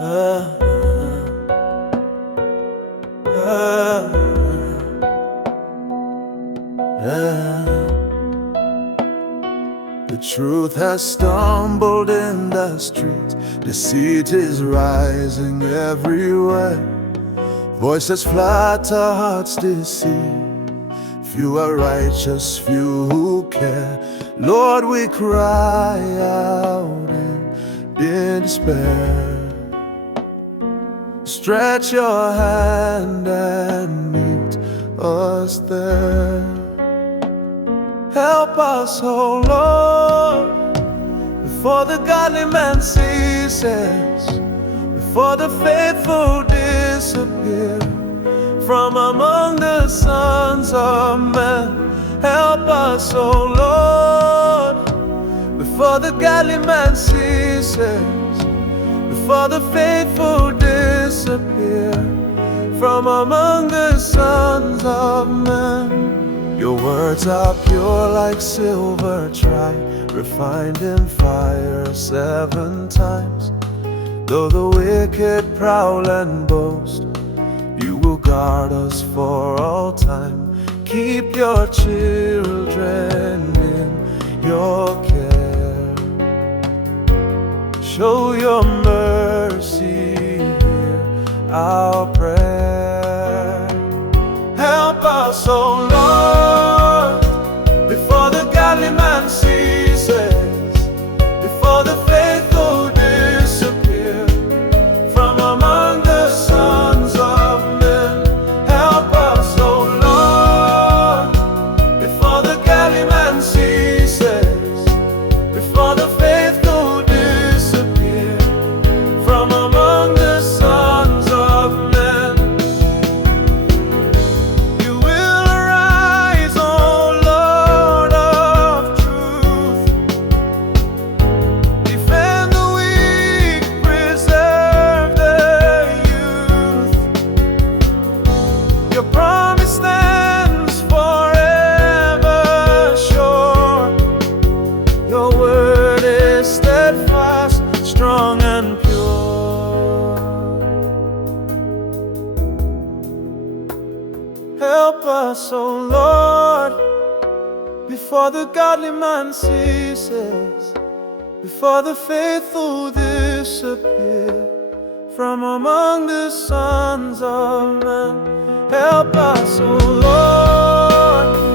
ah, ah, ah. The truth has stumbled in the streets, deceit is rising everywhere. Voices flatter, hearts deceive. Few are righteous, few who care. Lord, we cry out in despair. Stretch your hand and meet us there. Help us, oh Lord, before the godly man ceases, before the faithful disappear from among the sons of men. Help us, oh Lord, before the godly man ceases, before the faithful disappear from among the sons of men. Your words are pure like silver tried, refined in fire 7 times. Though the wicked prowl and boast, you will guard us for all time. Keep your children in your care. Show your mercy, hear our prayer. Help us, oh Lord, before the godly man ceases, before the faithful disappear from among the sons of men. Help us, oh Lord, before the godly man ceases, before the faithful disappear from among the sons of men. You will arise, O Lord of truth. Defend the weak, preserve the youth. Your promise stands forever sure. Your word is steadfast, strong and pure. Help us, O Lord, before the godly man ceases, before the faithful disappear from among the sons of men. Help us, O Lord,